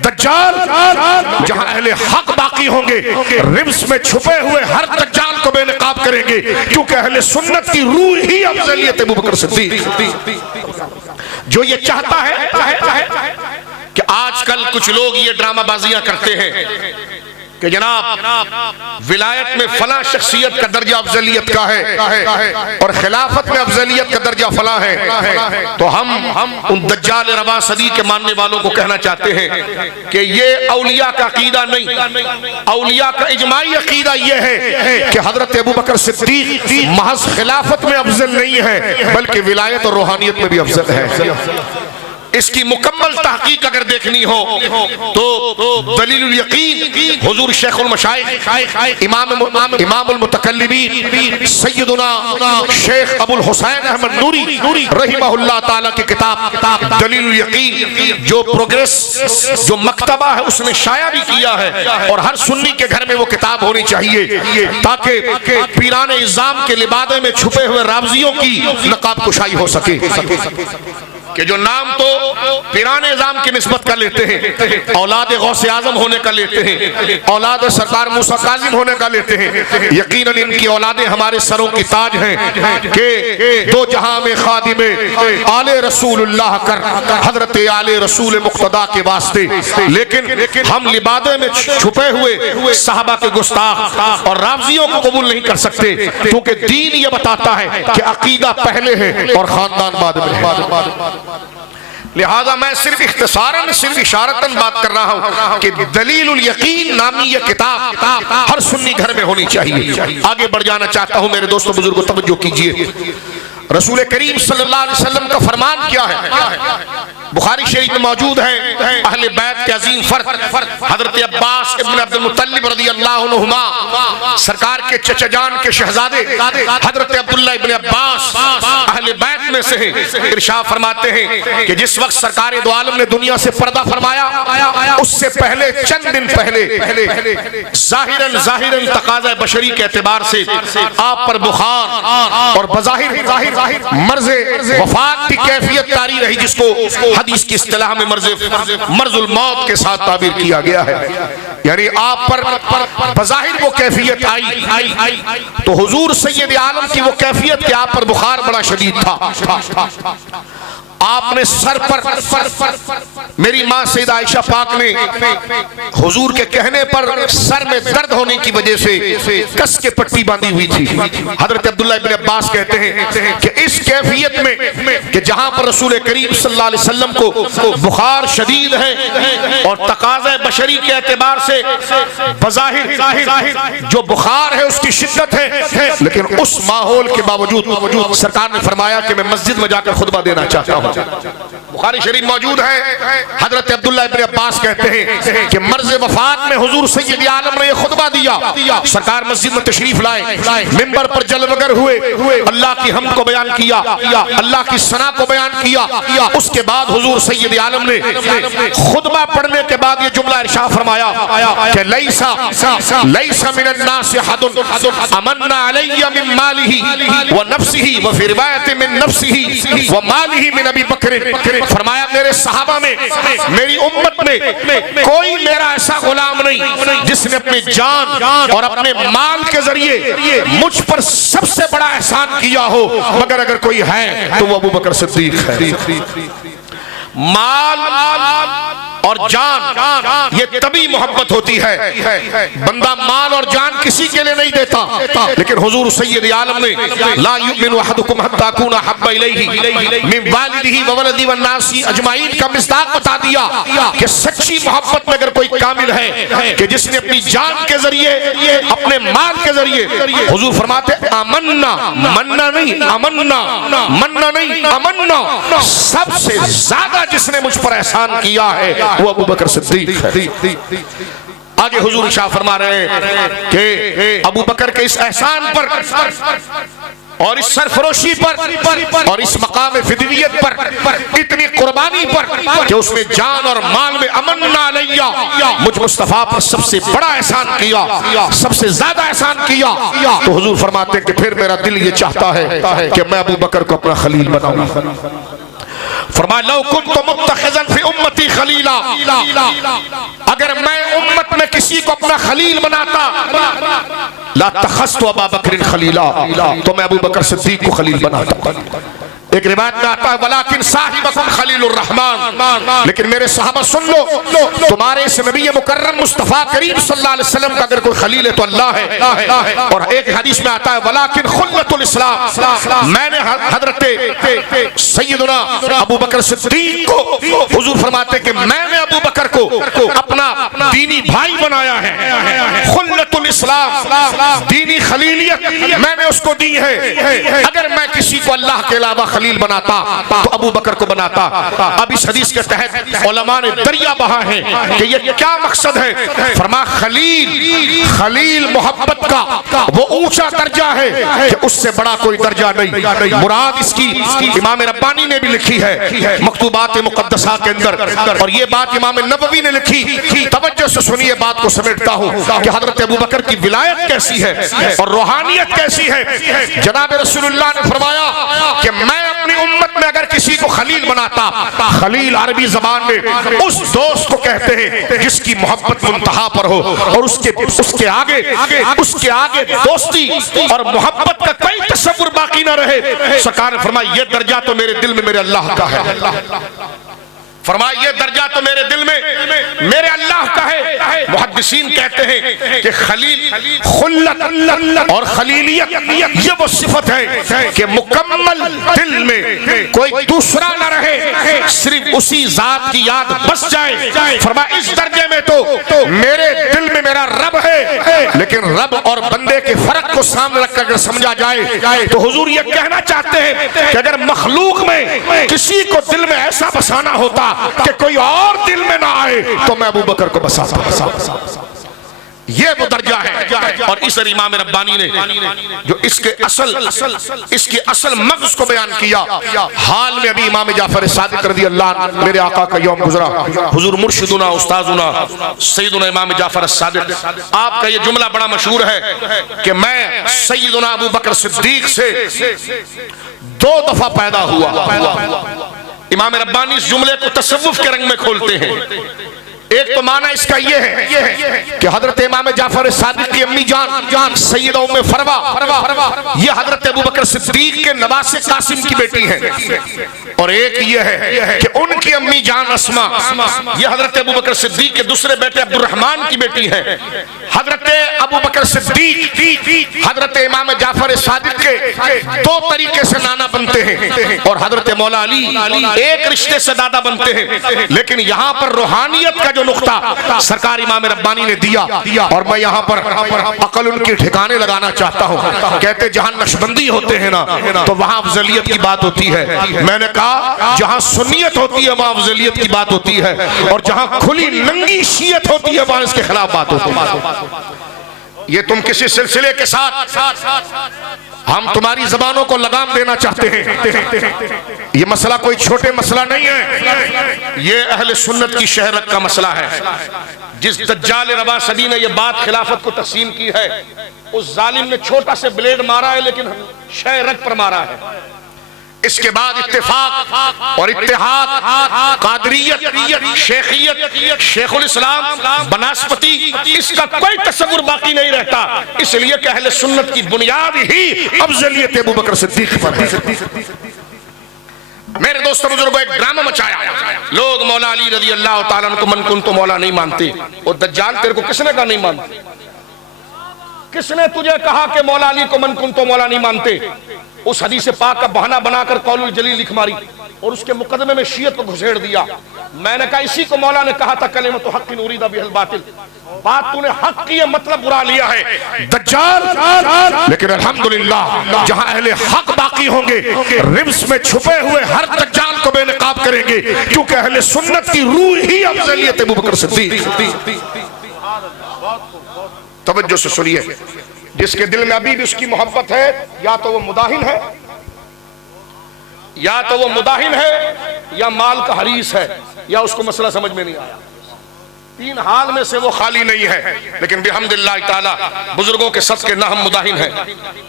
दज्जाल जहां अहले हक बाकी होंगे, रिब्स में छुपे हुए हर दज्जाल को बेनकाब करेंगे, क्योंकि अहले सुन्नत की रूह ही अफजलियत अबू बकर सिद्दीक। जो ये चाहता है कि आजकल कुछ लोग ये ड्रामाबाजियां करते हैं कि जनाब विलायत में फला शख्सियत का दर्जा अफजलियत का है और खिलाफत में अफजलियत का दर्जा फला है, तो हम उन दज्जाल रवा सदी के मानने वालों को कहना चाहते हैं कि ये औलिया का अकीदा नहीं, औलिया का इजमाई अकीदा ये है कि हजरत अबू बकर सिद्दीक महज खिलाफत में अफजल नहीं है, बल्कि विलायत और रूहानियत में भी अफजल है। इसकी मुकम्मल तहकीक अगर देखनी हो तो दलीलुल यकीन हुजूर शेखुल मशाइख इमामुल मुतकल्लिमीन सय्यदुना शेख अबुल हुसैन अहमद नूरी रहिमहुल्लाह ताला की किताब दलीलुल यकीन, जो प्रोग्रेस जो मकतबा है उसने शाया भी किया है, और हर सुन्नी के घर में वो किताब होनी चाहिए ताकि पीरान इज़ाम के लिबादे में छुपे हुए रावजियों की नकाब कुशाई हो सके। कि जो नाम तो पीरान इज़ाम की निस्बत कर लेते हैं, औलाद गौसे आजम होने का लेते हैं, औलाद सरकार मूसा काजिम होने का लेते हैं, यकीनन इनकी औलादें हमारे सरों की ताज हैं कि दो जहां में खादिमे आले रसूलुल्लाह कर हजरत आले रसूल मुक्तदा के वास्ते। लेकिन हम लिबादे में छुपे हुए साहबा के गुस्ताख और रावजियों को कबूल नहीं कर सकते, क्योंकि दीन ये बताता है कि अकीदा पहले है और खानदान बाद में। लिहाजा मैं सिर्फ इख्तिसारन सिर्फ इशारतन बात कर रहा हूं कि दलीलुल यकीन नामी ये किताब हर सुन्नी घर में होनी चाहिए। आगे बढ़ जाना चाहता हूं मेरे दोस्तों बुजुर्गों, तवज्जो कीजिए। रसूल करीम सल्लल्लाहु अलैहि वसल्लम का फरमान क्या है? बुखारी शरीफ में मौजूद है, अहले बैत के अजीम फर्द हजरत अब्बास इब्न अब्दुल मुत्तलिब रज़ियल्लाहु अन्हुमा सरकार के चचा जान के शहजादे हजरत अब्दुल्लाह इब्न अब्बास अहले बैत में से हैं। इरशाद फरमाते हैं कि जिस वक्त सरकार दो आलम ने दुनिया से पर्दा फरमाया, उससे पहले चंद दिन पहले जाहिरन तकाज़ा बशरी के एतबार से आप पर बुखार और बज़ाहिर मर्ज़े वफात की कैफियत तारी रही, जिसको हदीस की इस्तिलाह में मर्जुल मौत के साथ ताबीर किया गया है। यानी आप पर बज़ाहिर वो कैफियत आई तो हुजूर सैयद आलम की वो कैफियत कि आप पर बुखार बड़ा शदीद था। आपने सर पर मेरी माँ सैयदा आयशा पाक ने हुजूर के कहने पर सर में दर्द होने की वजह से कस के पट्टी बांधी हुई थी। हजरत अब्दुल्लाह इब्न अब्बास कहते हैं कि इस कैफियत में कि जहां पर रसूल करीम सल्लल्लाहु अलैहि वसल्लम को बुखार शदीद है और तकाज़ा बशरी के एतबार से बज़ाहिर जो बुखार है उसकी शिद्दत है, लेकिन उस माहौल के बावजूद सरकार ने फरमाया कि मैं मस्जिद में जाकर खुतबा देना चाहता हूँ। बुखारी शरीफ मौजूद है, हजरत अब्दुल्लाह इब्न अब्बास कहते हैं कि मर्ज़ वफात में हुजूर सैयद आलम ने यह खुतबा दिया। सरकार मस्जिद में तशरीफ लाए, मिंबर पर जलवगर हुए, अल्लाह की हमद को बयान किया, अल्लाह की सना को बयान किया। उसके बाद हुजूर सैयद आलम ने खुतबा पढ़ने के बाद ये जुमला इरशाद फरमाया कि लैसा मिनन नास हदुन अमन्ना अलैया मिन मालिही व नफ्सिही व फी रिवायत मिन नफ्सिही व मालिही मिन अबी बकर। फरमाया मेरे सहाबा में, मेरी उम्मत में कोई मेरा ऐसा गुलाम नहीं जिसने अपनी जान और अपने माल के जरिए मुझ पर सबसे बड़ा एहसान किया हो, मगर अगर कोई है तो वो अबू बकर सिद्दीक है। माल और जान ये तभी मोहब्बत होती है, बंदा माल और जान किसी के लिए नहीं देता, लेकिन हुजूर सैयद आलम ने ला युमिनु अहदुकुम हत्ता कुना हब्बा इलैहि मिन वालिदिही व वलदी व नासी अजमाइन का मिस्दाक बता दिया कि सच्ची मोहब्बत में अगर कोई कामिल है कि जिसने अपनी जान के जरिए अपने माल के जरिए, हुजूर फरमाते अमन्ना, मन्ना नहीं अमन्ना, मन्ना नहीं अमन्ना, सबसे ज्यादा जिसने मुझ पर एहसान किया है वो अबू बकर सिद्दीक है। आगे हुजूर शाह फरमा रहे हैं कि अबू बकर के इस एहसान पर और इस सरफरोशी पर और इस मकाम फिदवियत पर इतनी कुर्बानी पर कि उसने जान और माल में अमन्ना अलैया मुझ मुस्तफा पर सबसे बड़ा एहसान किया, सबसे ज्यादा एहसान किया। तो हुजूर फरमाते हैं कि फिर मेरा दिल ये चाहता है कि मैं अबू बकर को अपना खलील बनाऊं। फरमाया लौ कुन्तु मुत्तखिज़न फी उम्मती खलीला, अगर मैं उम्मत में किसी को अपना खलील बनाता, ला तखस्तु अबा बकर खलीला, तो मैं अबू बकर सिद्दीक को खलील बनाता। एक रिवायत में आता है वलाकिन साहिबकुम खलीलुर रहमान, लेकिन मेरे सहाबा सुन लो, तुम्हारे इस नबी मुकर्रम मुस्तफा करीम सल्लल्लाहु अलैहि वसल्लम का अगर कोई खलील है तो अल्लाह है। और एक हदीस में आता है वलाकिन खुल्लतुल इस्लाम, मैंने हजरत सैयदना अबू बकर सिद्दीक को, हुजूर फरमाते कि मैंने अबू बकर को अपना दीनी भाई बनाया है। खुल्लतुल इस्लाम, दीनी खलीलियत मैंने उसको दी है। अगर मैं किसी को अल्लाह के अलावा खलील बनाता तो अबू बकर को बनाता। अब इस हदीस के तहत उलमा ने दरिया बहा है कि ये क्या मकसद है। फरमा खलील मोहब्बत का वो ऊंचा दर्जा है कि उससे बड़ा कोई दर्जा नहीं। मुराद इसकी इमाम रब्बानी ने भी लिखी है मकतूबात मुक़द्दसा के अंदर, और ये बात इमाम नबवी ने लिखी। तवज्जो से सुनिए, बात को समेटता हूँ कि हजरत अबू बकर की विलायत कैसी है और रूहानियत कैसी है। जनाब रसूलुल्लाह ने फरमाया कि मैं अपनी उम्मत में अगर किसी को खलील बनाता, खलील अरबी जबान में उस दोस्त को कहते हैं जिसकी मोहब्बत मुंतहा पर हो और उसके आगे दोस्ती और मोहब्बत का कोई तसव्वुर बाकी ना रहे। सरकार ने फरमाया ये दर्जा तो मेरे दिल में मेरे अल्लाह का है। फरमाया ये दर्जा तो मेरे दिल में मेरे अल्लाह का है। मुहद्दिसीन कहते हैं कि खलील खुल्लत और खलीलियत ये वो सिफत है कि मुकम्मल दिल में कोई दूसरा न रहे, सिर्फ उसी जात की याद बस जाए। फरमाया इस दर्जे में तो मेरे दिल में मेरा रब है, लेकिन रब और बंदे के फर्क को सामने रखकर अगर समझा जाए तो हुजूर ये कहना चाहते हैं कि अगर मखलूक में किसी को दिल में ऐसा बसाना होता कि कोई और दिल में ना आए तो मैं अबू बकर को बसाता। ये वो दर्जा है। और इस इमाम रब्बानी ने जो इसके असल मग़ज़ को बयान किया, हाल में अभी इमाम जाफर सादिक रज़ी अल्लाह अन्हु, मेरे आका का यौम गुजरा, हुजूर मुर्शिदुना उस्ताजुना सैयदुना इमाम जाफर सादिक, आपका ये जुमला बड़ा मशहूर है कि मैं सैयदुना अबू बकर सिद्दीक से 2 दफा पैदा हुआ। इमाम रब्बानी इस जुमले को तसव्वुफ के रंग में खोलते हैं। एक तो माना इसका ये है कि हजरत इमाम जाफर सादिक की अम्मी जान सैयदा उम्मे फरवा ये हजरत अबू बकर सिद्दीक के नवासे कासिम की बेटी है। और एक ये है कि उनकी अम्मी जान अस्मा ये हजरत अबू बकर सिद्दीक के दूसरे बेटे अब्दुर्रहमान की बेटी है। हजरत अबू बकर सिद्दीक हजरत इमाम जाफर सादिक के 2 तरीके से नाना बनते हैं और हजरत मौला अली एक रिश्ते से दादा बनते हैं। लेकिन यहाँ पर रूहानियत का जो नुक्ता सरकार इमाम रब्बानी ने दिया, और मैं यहाँ पर अकल उनके ठिकाने लगाना चाहता हूँ। कहते जहाँ नक्शबंदी होते हैं ना तो वहाँ अफजलियत की बात होती है। मैंने कहा जहाँ सुन्नियत होती है वहाँ अफजलियत की बात होती है, और जहाँ खुली नंगी शियत होती है वहाँ इसके खिलाफ बात होती है। ये तुम किसी सिलसिले के साथ हम तुम्हारी जबानों को लगाम देना चाहते हैं। ये मसला कोई छोटे मसला नहीं है, ये अहले सुन्नत की शहरत का मसला है। जिस दज्जाल रवा सदी ने ये बात खिलाफत को तकसीम की है, उस जालिम ने छोटा से ब्लेड मारा है लेकिन शहरत पर मारा है। इसके बाद इत्तेफाक और इत्तेहाद, कादरियत, शेखियत, शेखुल इस्लाम, बनास्पति, इसका कोई तसव्वुर बाकी नहीं रहता। इसलिए कि अहले सुन्नत की बुनियाद ही अफजलियत अबू बकर सिद्दीक पर है। मेरे दोस्तों बुजुर्गों, एक ड्रामा मचाया। लोग मौला अली रज़ी अल्लाह ताला अन्हु को मन कुन तो मौला नहीं मानते। और दज्जाल तेरे को किसने कहा नहीं मानते? किसने तुझे कहा कि मौला अली को मन कुन तो मौला नहीं मानते? उस हदीस पाक का बहाना बनाकर कौलुल जलील लिख मारी और उसके मुकदमे में शियत को घुसेड़ दिया। मैंने कहा इसी को मौला ने कहा था कलिमतु हक़्क़िन उरीदा बिहिल बातिल, बात तूने हक की है मतलब बुरा लिया है दज्जाल। लेकिन अल्हम्दुलिल्लाह जहां अहले हक बाकी होंगे रिब्स में छुपे हुए हर दज्जाल को बेनकाब करेंगे, क्योंकि अहले सुन्नत की रूह ही अफजलियत अबू बकर सिद्दीक। तवज्जो से सुनिए, जिसके दिल में अभी भी उसकी मोहब्बत है, या तो वो मुदाहिन है, या तो वो मुदाहिन है, या माल का हरीस है, या उसको मसला समझ में नहीं आया। तीन हाल में से वो खाली नहीं है। लेकिन बिहम्दिल्लाह ताला बुजुर्गों के सदके न हम मुदाहिन है,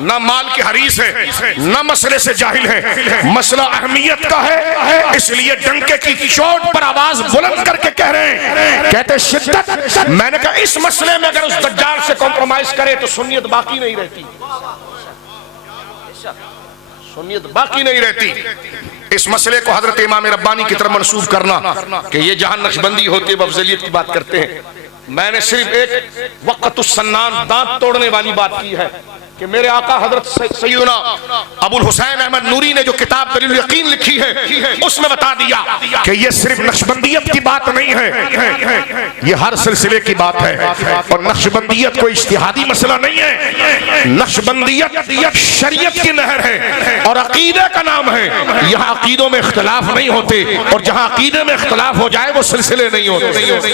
न माल के हरीस है, न मसले से जाहिल है, मसला अहमियत का है। इसलिए डंके की चोट पर आवाज बुलंद करके कह रहे हैं, कहते शिद्दत। मैंने कहा इस मसले में अगर उस दज्जाल से कॉम्प्रोमाइज करे तो सुन्नियत बाकी नहीं रहती, सुन्नियत बाकी नहीं रहती। इस मसले को हजरत इमाम रब्बानी की तरफ मंसूब करना कि ये जहां नक्शबंदी होती है वो अफजलियत की बात करते हैं। मैंने सिर्फ एक वक़्तुस सन्नान दांत तोड़ने वाली बात की है कि मेरे आका हजरत सैयदना अबुल हुसैन अहमद नूरी ने जो किताब दलील यकीन लिखी है उसमें बता दिया कि ये सिर्फ नक्शबंदियत की बात नहीं है, ये हर सिलसिले की बात है। और नक्शबंदियत कोई इज्तिहादी मसला नहीं है, नक्शबंदियत शरीयत की नहर है और अकीदे का नाम है। यहाँ अकीदों में इख्तिलाफ नहीं होते और जहाँ अकीदे में इख्तिलाफ हो जाए वो सिलसिले नहीं होते।